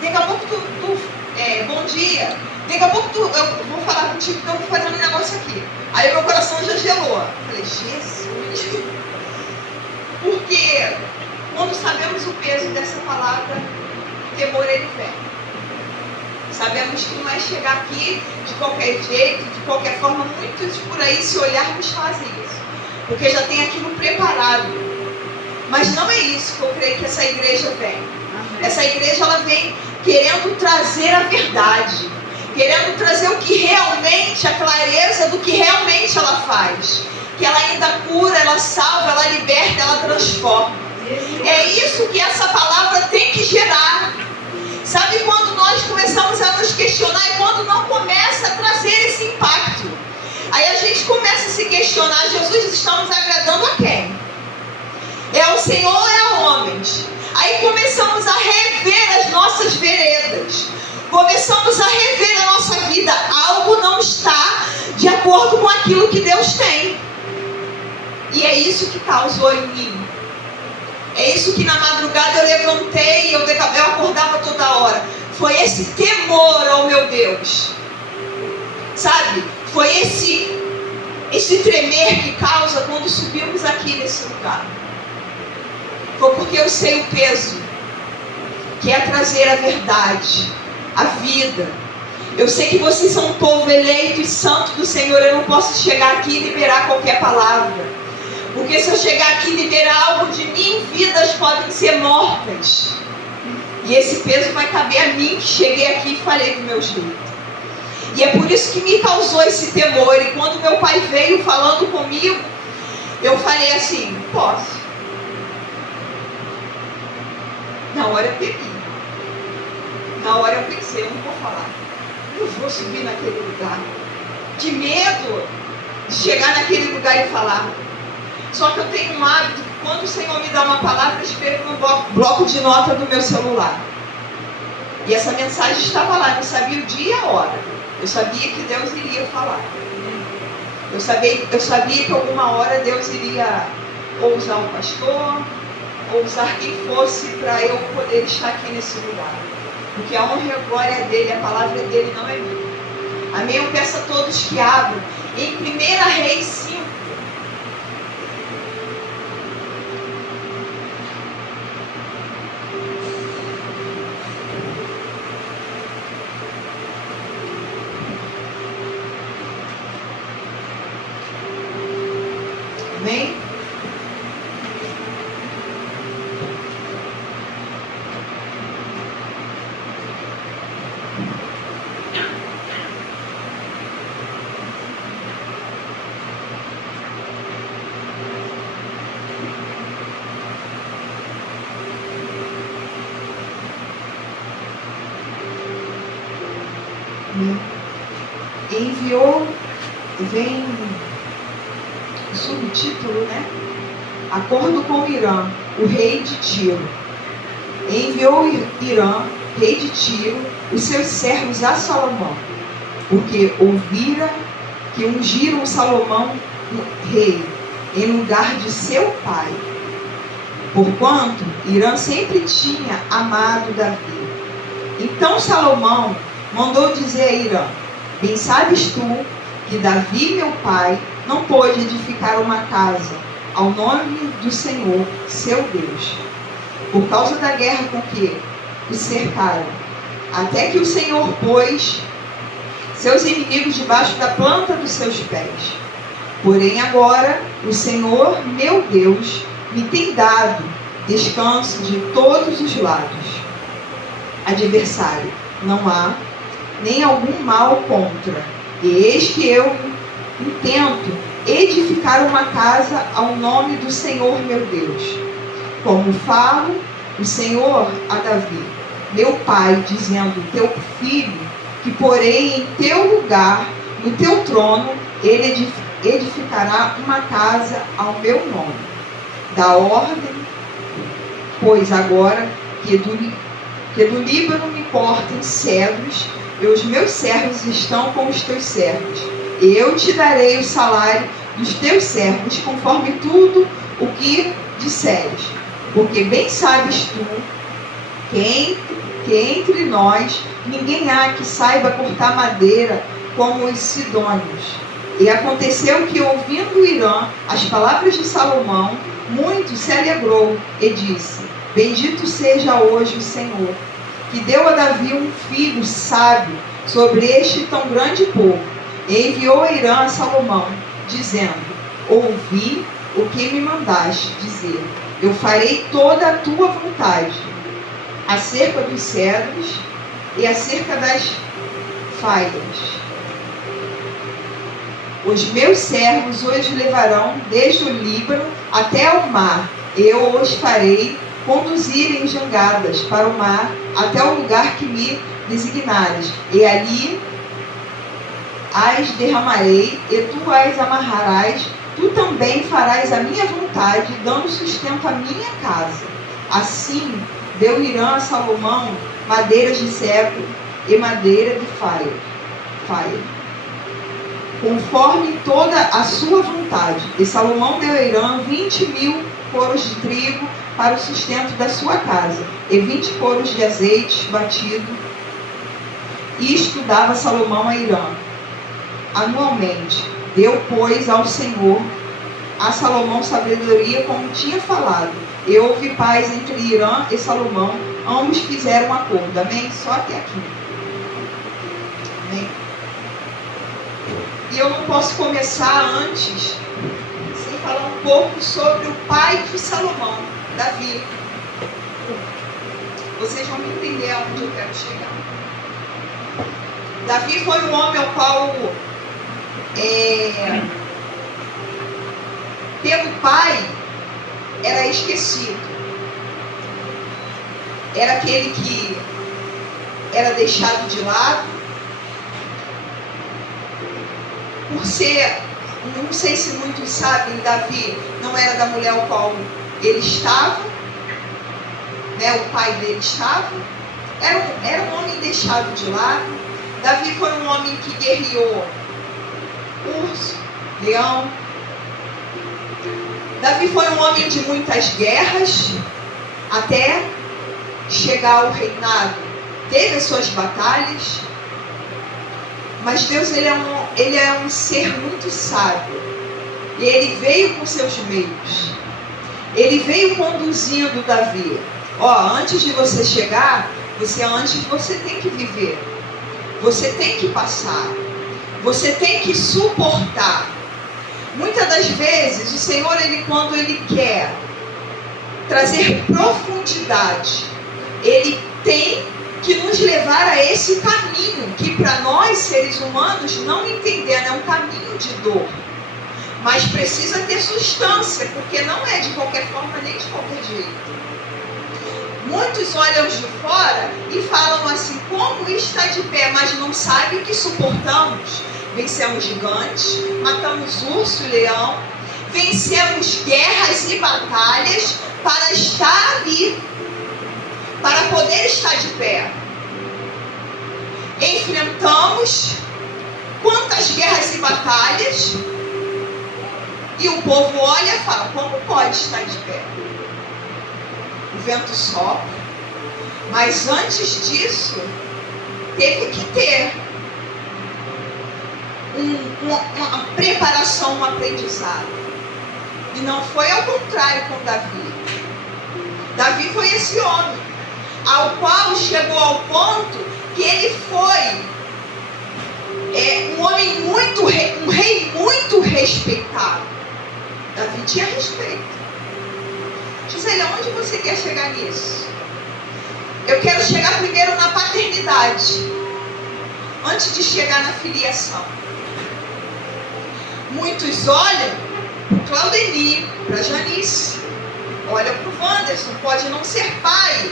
Daqui a pouco bom dia. Daqui a pouco eu vou falar contigo que eu vou fazer um negócio aqui. Aí meu coração já gelou. Eu falei, Jesus. Porque quando sabemos o peso dessa palavra, o temor ele vem. Sabemos que não é chegar aqui de qualquer jeito, de qualquer forma. Muitos por aí, se olharmos, fazem isso, porque já tem aquilo preparado. Mas não é isso que eu creio que essa igreja vem. Essa igreja, ela vem querendo trazer a verdade, querendo trazer o que realmente, a clareza do que realmente ela faz. Que ela ainda cura, ela salva, ela liberta, ela transforma. É isso que essa palavra tem que gerar. Sabe quando nós começamos a nos questionar e quando não começa a trazer esse impacto? Aí a gente começa a se questionar, Jesus, estamos agradando a quem? É ao Senhor ou é a homens? Aí começamos a rever as nossas veredas. Começamos a rever a nossa vida. Algo não está de acordo com aquilo que Deus tem. E é isso que causou em mim. É isso que na madrugada eu levantei e eu acordava toda hora. Foi esse temor ao meu Deus. Sabe? Foi esse tremer que causa quando subimos aqui nesse lugar. Foi porque eu sei o peso que é trazer a verdade, a vida. Eu sei que vocês são um povo eleito e santo do Senhor. Eu não posso chegar aqui e liberar qualquer palavra. Porque se eu chegar aqui e liberar algo de mim, vidas podem ser mortas. E esse peso vai caber a mim, que cheguei aqui e falei do meu jeito. E é por isso que me causou esse temor. E quando meu pai veio falando comigo, eu falei assim, posso. Na hora eu temi. Na hora eu pensei, eu não vou falar. Eu vou subir naquele lugar. De medo de chegar naquele lugar e falar. Só que eu tenho um hábito que quando o Senhor me dá uma palavra, eu escrevo no bloco de nota do meu celular. E essa mensagem estava lá, eu não sabia o dia e a hora. Eu sabia que Deus iria falar. Eu sabia que alguma hora Deus iria ou usar um pastor, ou usar quem fosse para eu poder estar aqui nesse lugar. Porque a honra e a glória é dele, a palavra é dele, não é minha. Amém? Eu peço a todos que abram em 1 Reis 5. Amém? Enviou, vem o subtítulo, né? Acordo com Irã, o rei de Tiro. Enviou Irã, rei de Tiro, os seus servos a Salomão, porque ouvira que ungiram Salomão rei em lugar de seu pai, porquanto Irã sempre tinha amado Davi. Então Salomão mandou dizer a Irã: bem sabes tu que Davi, meu pai, não pôde edificar uma casa ao nome do Senhor, seu Deus, por causa da guerra com que o cercaram, até que o Senhor pôs seus inimigos debaixo da planta dos seus pés. Porém agora o Senhor, meu Deus, me tem dado descanso de todos os lados. Adversário não há, nem algum mal contra. E eis que eu intento edificar uma casa ao nome do Senhor meu Deus. Como falo o Senhor a Davi, meu pai, dizendo: teu filho, que porém em teu lugar, no teu trono, ele edificará uma casa ao meu nome. Da ordem, pois agora que do Líbano me cortem cedros, e os meus servos estão com os teus servos. Eu te darei o salário dos teus servos, conforme tudo o que disseres. Porque bem sabes tu que entre nós ninguém há que saiba cortar madeira como os sidônios. E aconteceu que, ouvindo Hirã as palavras de Salomão, muito se alegrou e disse: Bendito seja hoje o Senhor, que deu a Davi um filho sábio sobre este tão grande povo. E enviou Hirã a Salomão, dizendo: Ouvi o que me mandaste dizer. Eu farei toda a tua vontade, acerca dos cedros e acerca das faias. Os meus servos os levarão desde o Líbano até o mar. Eu os farei conduzir em jangadas para o mar, até o lugar que me designares. E ali as derramarei, e tu as amarrarás. Tu também farás a minha vontade, dando sustento à minha casa. Assim deu Hirã a Salomão madeiras de cedro e madeira de faia, conforme toda a sua vontade. E Salomão deu a Hirã 20.000 coros de trigo para o sustento da sua casa, e 20 coros de azeite batido. Isto dava Salomão a Hirã anualmente. Deu, pois, ao Senhor a Salomão sabedoria, como tinha falado. E houve paz entre Hirã e Salomão. Ambos fizeram um acordo. Amém? Só até aqui. Amém? E eu não posso começar antes sem falar um pouco sobre o pai de Salomão, Davi. Vocês vão me entender aonde eu quero chegar. Davi foi um homem ao qual, pelo pai, era esquecido. Era aquele que era deixado de lado. Por ser, não sei se muitos sabem, Davi não era da mulher ao qual ele estava, né, o pai dele estava. Era um homem deixado de lado. Davi foi um homem que guerreou urso, leão. Davi foi um homem de muitas guerras, até chegar ao reinado. Teve as suas batalhas, mas Deus, ele é um ser muito sábio. E ele veio com seus meios. Ele veio conduzindo Davi. Antes de você chegar, você tem que viver. Você tem que passar. Você tem que suportar. Muitas das vezes, o Senhor, quando Ele quer trazer profundidade, Ele tem que nos levar a esse caminho, que para nós, seres humanos, não entendendo, é um caminho de dor. Mas precisa ter substância, porque não é de qualquer forma, nem de qualquer jeito. Muitos olham de fora e falam assim: como está de pé, mas não sabem que suportamos. Vencemos gigantes, matamos urso e leão, vencemos guerras e batalhas para estar ali, para poder estar de pé. Enfrentamos quantas guerras e batalhas, e o povo olha e fala: como pode estar de pé? O vento sopra, mas antes disso teve que ter uma preparação, um aprendizado. E não foi ao contrário com Davi. Davi foi esse homem ao qual chegou ao ponto que ele foi um rei muito respeitado. Davi tinha respeito. Gisele, onde você quer chegar nisso? Eu quero chegar primeiro na paternidade, antes de chegar na filiação. Muitos olham para o Claudemir, para a Janice, olham para o Wanderson, pode não ser pai,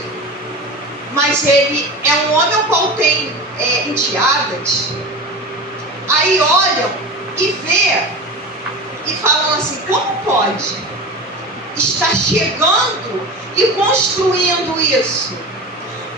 mas ele é um homem ao qual tem enteadas. Aí olham e vê e falam assim: como pode estar chegando e construindo isso?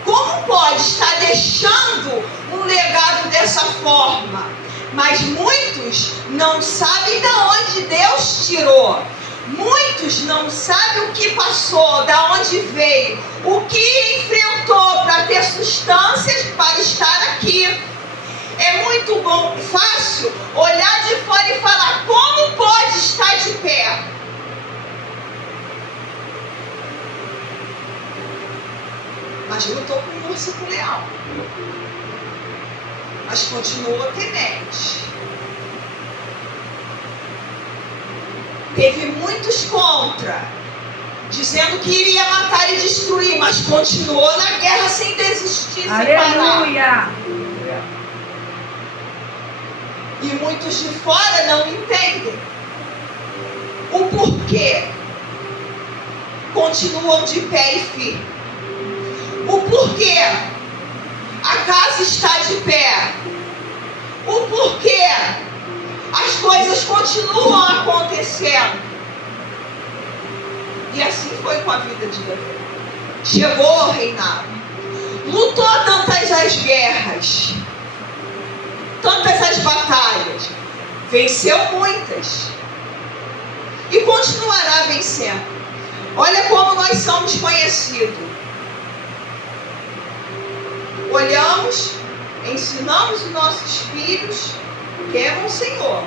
Como pode estar deixando um legado dessa forma? Mas muitos não sabem de onde Deus tirou. Muitos não sabem o que passou, de onde veio, o que enfrentou levantou para ter substâncias para estar aqui. É muito bom, fácil olhar de fora e falar: como pode estar de pé? Mas lutou com o urso e com o leão. Mas continuou temente. Teve muitos contra, dizendo que iria matar e destruir, mas continuou na guerra sem desistir, sem parar. Aleluia! E muitos de fora não entendem o porquê continuam de pé e firme. O porquê a casa está de pé. O porquê as coisas continuam acontecendo. E assim foi com a vida de Davi. Chegou ao reinado. Lutou tantas as guerras, tantas as batalhas. Venceu muitas. E continuará vencendo. Olha como nós somos conhecidos. Olhamos, ensinamos os nossos filhos, temam o Senhor,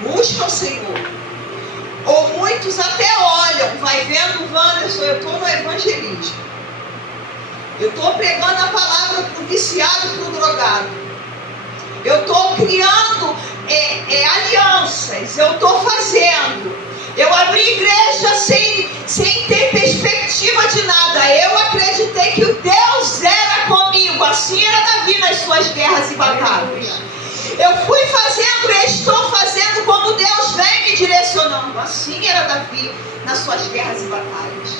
buscam o Senhor. Ou muitos até olham, vai vendo, Wanderson, eu estou no evangelismo. Eu estou pregando a palavra para o viciado, para o drogado. Eu estou criando alianças, eu estou fazendo. Eu abri igreja sem ter perspectiva de nada. Eu acreditei que o Deus era comigo. Assim era Davi nas suas guerras e batalhas. Eu fui fazendo e estou fazendo como Deus vem me direcionando. Assim era Davi nas suas guerras e batalhas.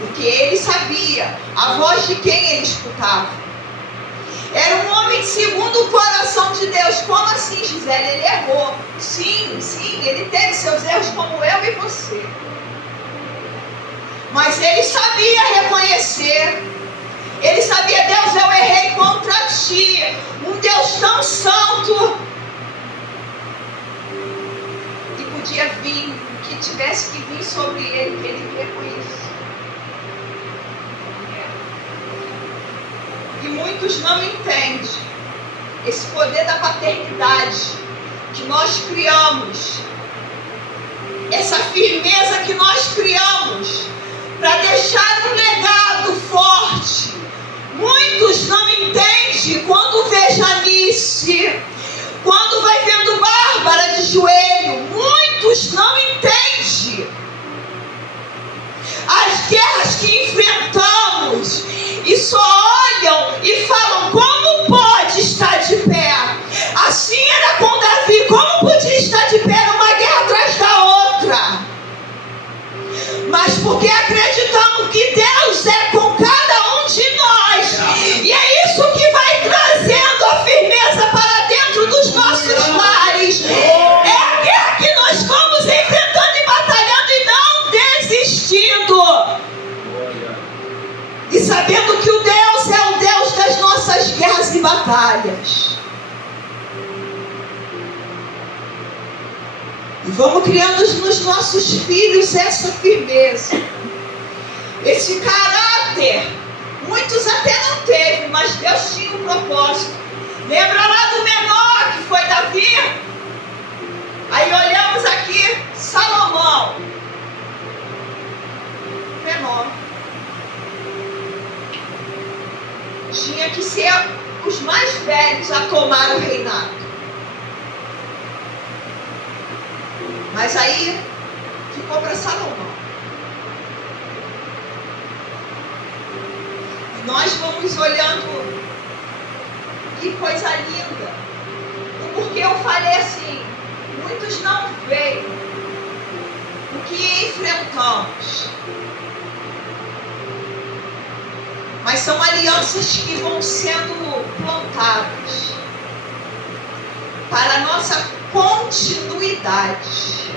Porque ele sabia a voz de quem ele escutava. Era um homem segundo o coração de Deus. Como assim, Gisele? Ele errou. Sim, ele teve seus erros como eu e você. Mas ele sabia reconhecer. Ele sabia: Deus, eu errei contra ti. Um Deus tão santo. E podia vir o que tivesse que vir sobre ele, que ele reconhecia. E muitos não entendem esse poder da paternidade que nós criamos, essa firmeza que nós criamos para deixar um legado forte. Muitos não entendem quando vê Janice, quando vai vendo Bárbara de joelho. Muitos não entendem as guerras que enfrentamos e só olham e falam: como pode estar de pé? Assim era com Davi. Como podia estar de pé numa guerra atrás da outra? Mas porque acreditamos que Deus é com cada um de nós. E é isso que vai trazendo a firmeza para dentro dos nossos lares. É a guerra que nós vamos enfrentando e batalhando e não desistindo. E sabendo que o Deus é o Deus das nossas guerras e batalhas. E vamos criando nos nossos filhos essa firmeza, esse caráter. Muitos até não teve, mas Deus tinha um propósito. Lembra lá do menor que foi Davi? Aí olhamos aqui, Salomão, menor. Tinha que ser os mais velhos a tomar o reinado. Mas aí ficou para Salomão. E nós vamos olhando, que coisa linda. E porque eu falei assim, muitos não veem o que enfrentamos. Mas são alianças que vão sendo plantadas para a nossa continuidade.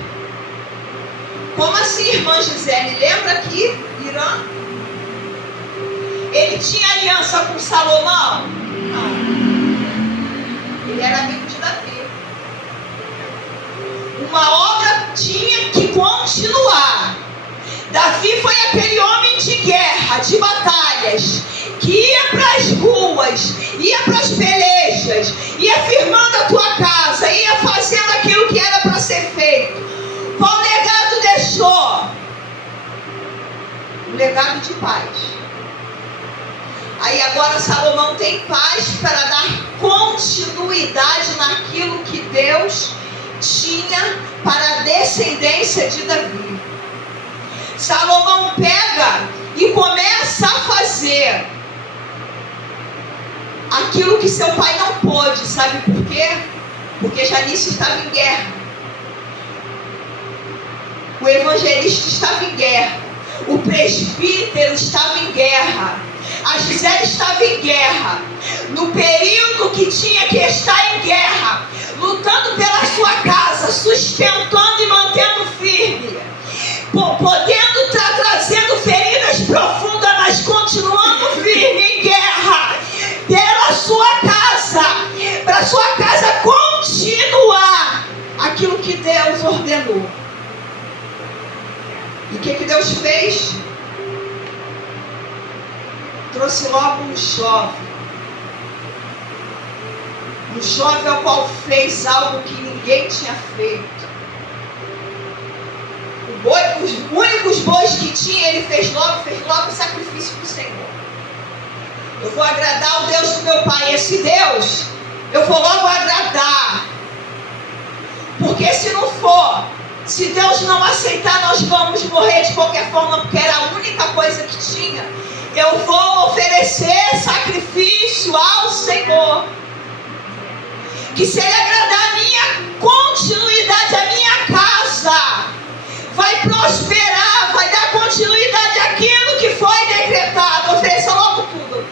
Como assim, irmã Gisele? Lembra aqui, Irã? Ele tinha aliança com Salomão? Não. Ele era amigo de Davi. Uma obra tinha que continuar. Davi foi aquele homem de guerra, de batalha. batalhas, que ia para as ruas, ia para as pelejas, ia firmando a tua casa, ia fazendo aquilo que era para ser feito. Qual legado deixou? Um legado de paz. Aí agora Salomão tem paz para dar continuidade naquilo que Deus tinha para a descendência de Davi. Salomão pega e começa a fazer aquilo que seu pai não pôde. Sabe por quê? Porque Janice estava em guerra. O evangelista estava em guerra. O presbítero estava em guerra. A Gisele estava em guerra. No período que tinha que estar em guerra, lutando pela sua casa, sustentando e mantendo firme, podendo trazendo feridas profundas, mas continuando firme em guerra pela sua casa, para a sua casa continuar aquilo que Deus ordenou. E o que Deus fez? Trouxe logo um jovem. Um jovem ao qual fez algo que ninguém tinha feito. Os únicos bois que tinha, ele fez logo sacrifício para o Senhor. Eu vou agradar o Deus do meu pai. Esse Deus, eu vou logo agradar. Porque se não for, se Deus não aceitar, nós vamos morrer de qualquer forma, porque era a única coisa que tinha. Eu vou oferecer sacrifício ao Senhor. Que se Ele agradar a minha continuidade, a minha casa vai prosperar, vai dar continuidade àquilo que foi decretado. Ofereça logo tudo.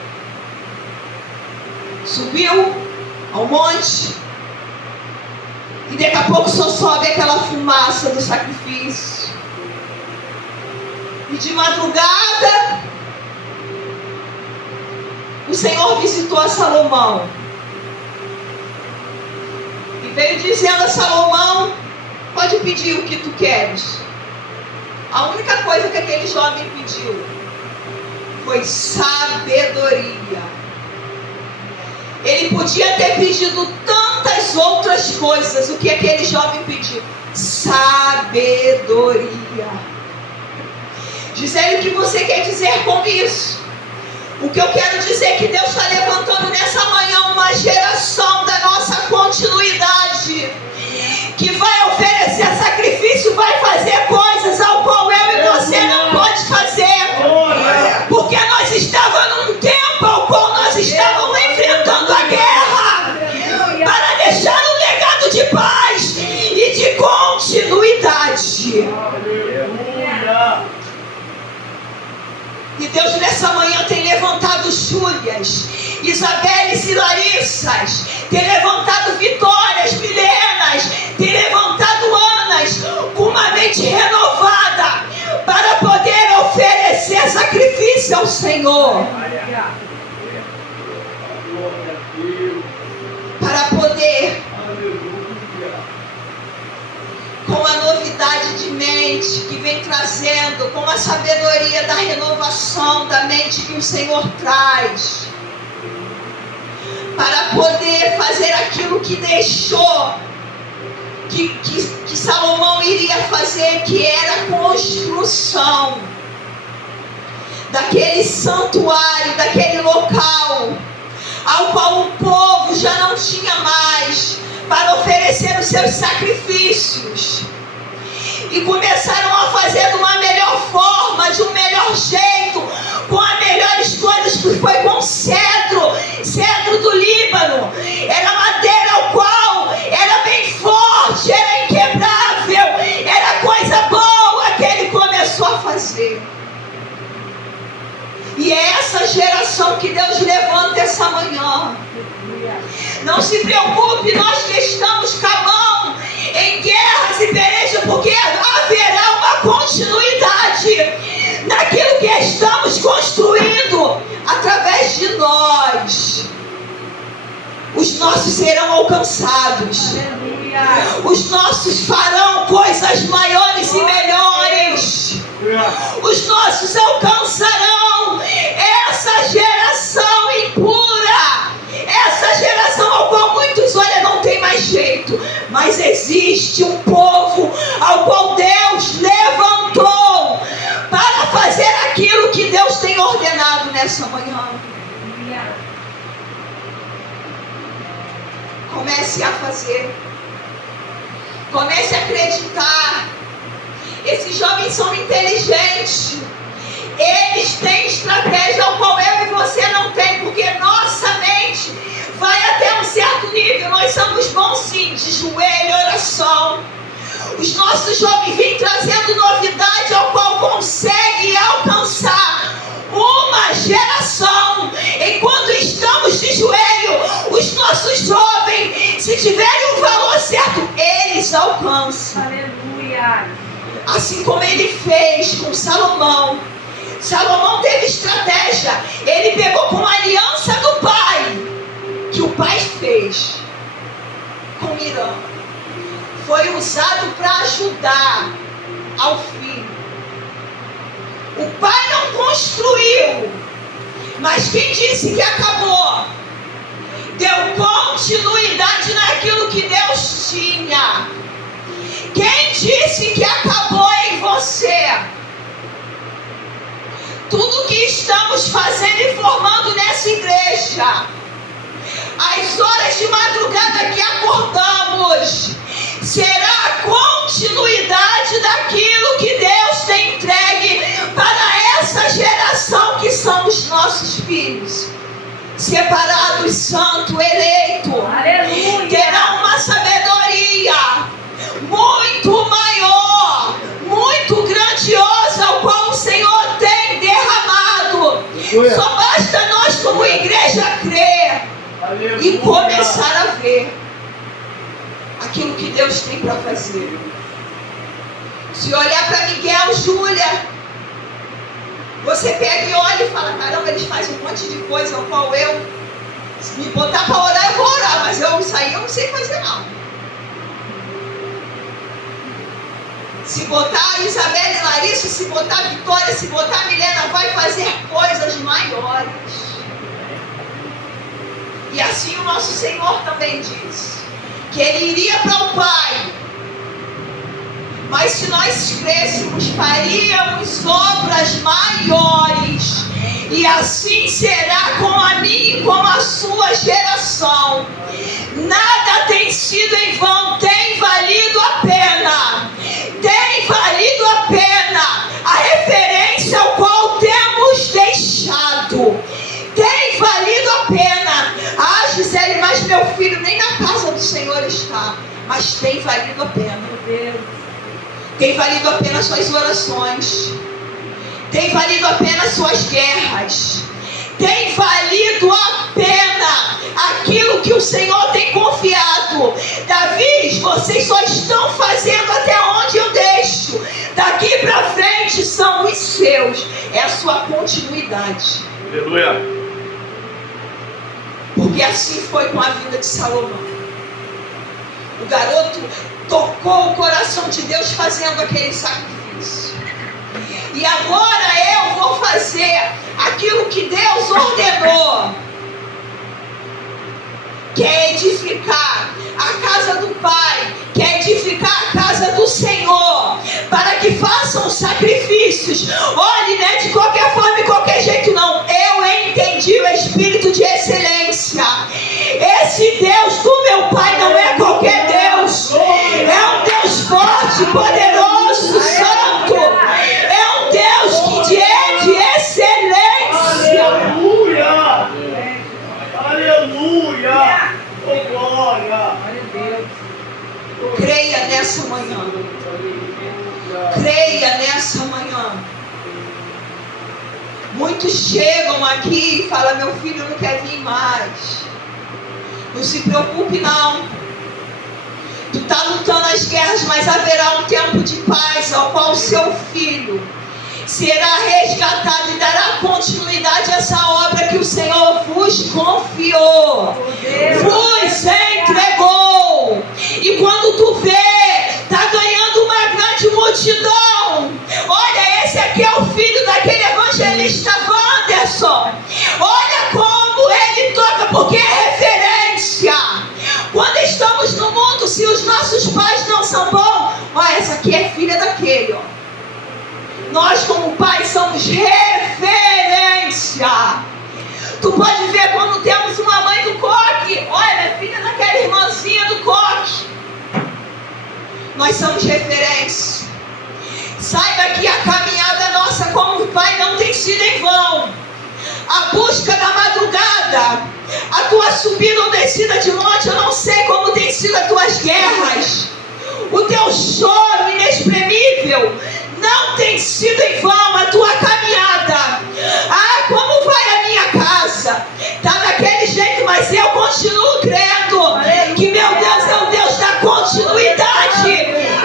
Subiu ao monte, e daqui a pouco só sobe aquela fumaça do sacrifício. E de madrugada, o Senhor visitou a Salomão e veio dizendo a Salomão: pode pedir o que tu queres. A única coisa que aquele jovem pediu foi sabedoria. Ele podia ter pedido tantas outras coisas. O que aquele jovem pediu? Sabedoria. Gisele, o que você quer dizer com isso? O que eu quero dizer é que Deus está levantando nessa manhã uma geração da nossa continuidade, que vai oferecer sacrifício, vai fazer coisas ao qual eu e você não pode fazer, porque nós estávamos num tempo ao qual nós estávamos enfrentando a guerra, para deixar um legado de paz e de continuidade. E Deus nessa manhã tem levantado Júlias, Isabeles e Larissas, tem levantado Vitórias, Milenas, tem levantado Anas com uma mente renovada para poder oferecer sacrifício ao Senhor. Para poder, com a novidade de mente que vem trazendo, com a sabedoria da renovação da mente que o Senhor traz, para poder fazer aquilo que deixou, que Salomão iria fazer, que era a construção daquele santuário, daquele local, ao qual o povo já não tinha mais para oferecer os seus sacrifícios, e começaram a fazer de uma melhor forma, de um melhor jeito, com as melhores coisas, que foi com cedro do Líbano. Era madeira ao qual era bem forte, era inquebrável, era coisa boa que ele começou a fazer. E é essa geração que Deus levanta essa manhã. Não se preocupe, nós que estamos com a mão em guerras e pelejas, porque haverá uma continuidade naquilo que estamos construindo através de nós. Os nossos serão alcançados. Os nossos farão coisas maiores e melhores. Os nossos alcançarão essa qual Deus levantou para fazer aquilo que Deus tem ordenado nessa manhã. Comece a fazer. Comece a acreditar. Esses jovens são inteligentes. Eles têm estratégia ao qual eu e você não tem, porque nossa mente vai até um certo nível. Nós somos bons sim, de joelho, oração. Os nossos jovens vêm trazendo novidade ao qual consegue alcançar uma geração. Enquanto estamos de joelho, os nossos jovens, se tiverem o valor certo, eles alcançam. Aleluia. Assim como ele fez com Salomão. Salomão teve estratégia. Ele pegou com a aliança do pai, que o pai fez com Irã. Foi usado para ajudar ao filho. O pai não construiu, mas quem disse que acabou? Deu continuidade naquilo que Deus tinha. Quem disse que acabou em você? Tudo que estamos fazendo e formando nessa igreja, as horas de madrugada que acordamos, será a continuidade daquilo que Deus tem entregue para essa geração que são os nossos filhos, separados, santo, eleito. Aleluia. Terão uma sabedoria muito maior, muito grandiosa, ao qual o Senhor tem derramado. Só basta nós como igreja crer e começar a ver aquilo que Deus tem para fazer. Se olhar para Miguel, Júlia, você pega e olha e fala: caramba, eles fazem um monte de coisa ao qual eu, se me botar para orar, eu vou orar, mas isso aí eu não sei fazer não. Se botar a Isabela e Larissa, se botar a Vitória, se botar a Milena, vai fazer coisas maiores. E assim o nosso Senhor também diz que Ele iria para o Pai, mas se nós crescêssemos, faríamos obras maiores. E assim será com a minha e com a sua geração. Nada tem sido em vão, tem valido a pena. Tem valido a pena a referência ao qual temos deixado. Tem valido a pena. Ah, Gisele, mas meu filho nem na casa do Senhor está. Mas tem valido a pena. Meu Deus. Tem valido a pena suas orações. Tem valido a pena suas guerras. Tem valido a pena aquilo que o Senhor tem confiado. Davi, vocês só estão fazendo até onde eu deixo. Daqui para frente são os seus. É a sua continuidade. Aleluia. Porque assim foi com a vida de Salomão. O garoto tocou o coração de Deus fazendo aquele sacrifício. E agora eu vou fazer aquilo que Deus ordenou, que é edificar a casa do Pai, que é edificar a casa do Senhor, para que façam sacrifícios. Olhe, né, de qualquer forma e qualquer jeito não. Eu entendi o espírito de excelência. Esse Deus do meu Pai não é qualquer Deus. É um Deus forte, poderoso, santo. É um Deus que é de excelência. Aleluia. Aleluia. Oh, glória. Creia nessa manhã. Creia nessa manhã. Muitos chegam aqui e falam: meu filho não quer vir mais. Não se preocupe não. Tu está lutando as guerras, mas haverá um tempo de paz ao qual seu filho será resgatado e dará continuidade a essa obra que o Senhor vos confiou, vos entregou. E quando tu vê, está ganhando uma grande multidão. Olha, esse aqui é o filho daquele evangelista Wanderson. Olha como ele toca, porque é referência. Quando estamos no mundo, se os nossos pais não são bons, Ó, essa aqui é filha daquele, ó. Nós como pais somos referência. Tu pode ver quando temos uma mãe do coque. Olha, é filha daquela irmãzinha do coque. Nós somos referência. Saiba que a caminhada nossa como pai não tem sido em vão. A busca da madrugada, a tua subida ou descida de monte, eu não sei como tem sido as tuas guerras. O teu choro inexprimível não tem sido em vão a tua caminhada. Ah, como vai a minha casa? Está daquele jeito, mas eu continuo crendo que meu Deus é o Deus da continuidade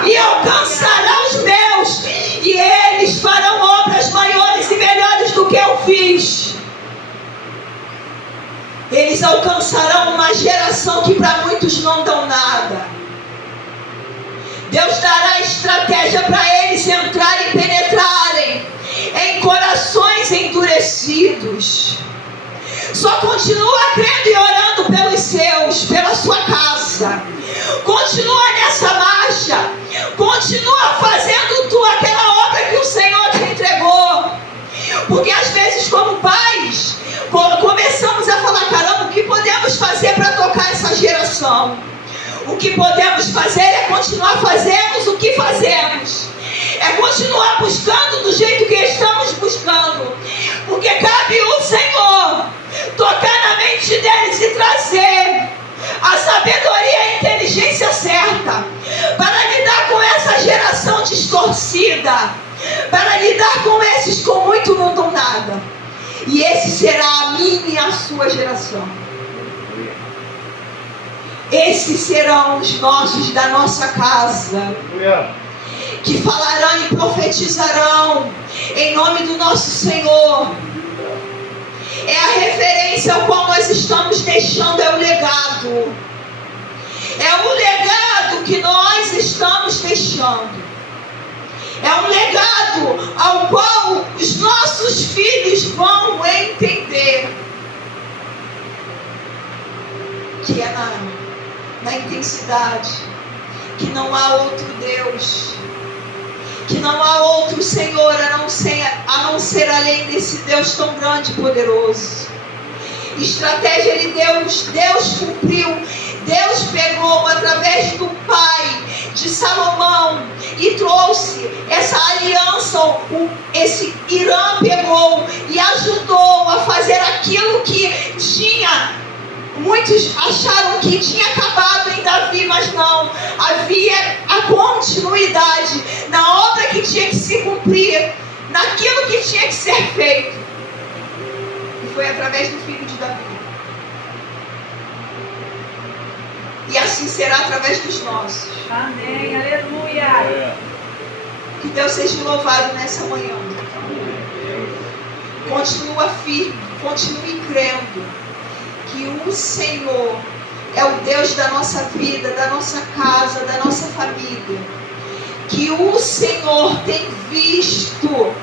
e alcançará os meus, e eles farão obras maiores e melhores do que eu fiz. Eles alcançarão uma geração que para muitos não dão nada. Deus dará estratégia para eles entrarem e penetrarem em corações endurecidos. Só continua crendo e orando pelos seus, pela sua casa. Continua nessa marcha. Continua fazendo aquela obra que o Senhor te entregou. Porque às vezes, como pais, começamos a falar: caramba, o que podemos fazer para tocar essa geração? O que podemos fazer é continuar fazendo o que fazemos. É continuar buscando do jeito que estamos buscando. Porque cabe o Senhor tocar na mente deles e trazer a sabedoria e a inteligência certa para lidar com essa geração distorcida, para lidar com esses com muito não dão nada. E esse será a minha e a sua geração. Esses serão os nossos da nossa casa, que falarão e profetizarão em nome do nosso Senhor. É a referência ao qual nós estamos deixando, é o legado. É o legado que nós estamos deixando. É um legado ao qual os nossos filhos vão entender que é na intensidade, que não há outro Deus, que não há outro Senhor a não ser além desse Deus tão grande e poderoso. Estratégia Ele Deus cumpriu. Deus pegou através do pai de Salomão e trouxe essa aliança. Esse Irã pegou e ajudou a fazer aquilo que tinha. Muitos acharam que tinha acabado em Davi, mas não. Havia a continuidade na obra que tinha que se cumprir, naquilo que tinha que ser feito. E foi através do filho de Davi. E assim será através dos nossos. Amém, aleluia. Que Deus seja louvado nessa manhã. Continua firme, continue crendo que o Senhor é o Deus da nossa vida, da nossa casa, da nossa família. Que o Senhor tem visto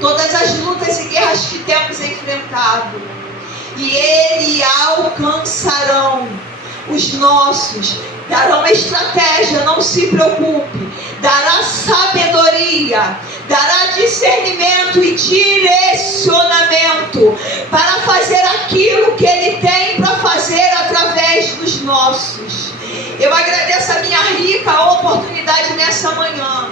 todas as lutas e guerras que temos enfrentado. E Ele alcançarão os nossos. Darão estratégia, não se preocupe. Dará sabedoria, dará discernimento e direcionamento para fazer aquilo que Ele tem para fazer através dos nossos. Eu agradeço a minha rica oportunidade nessa manhã.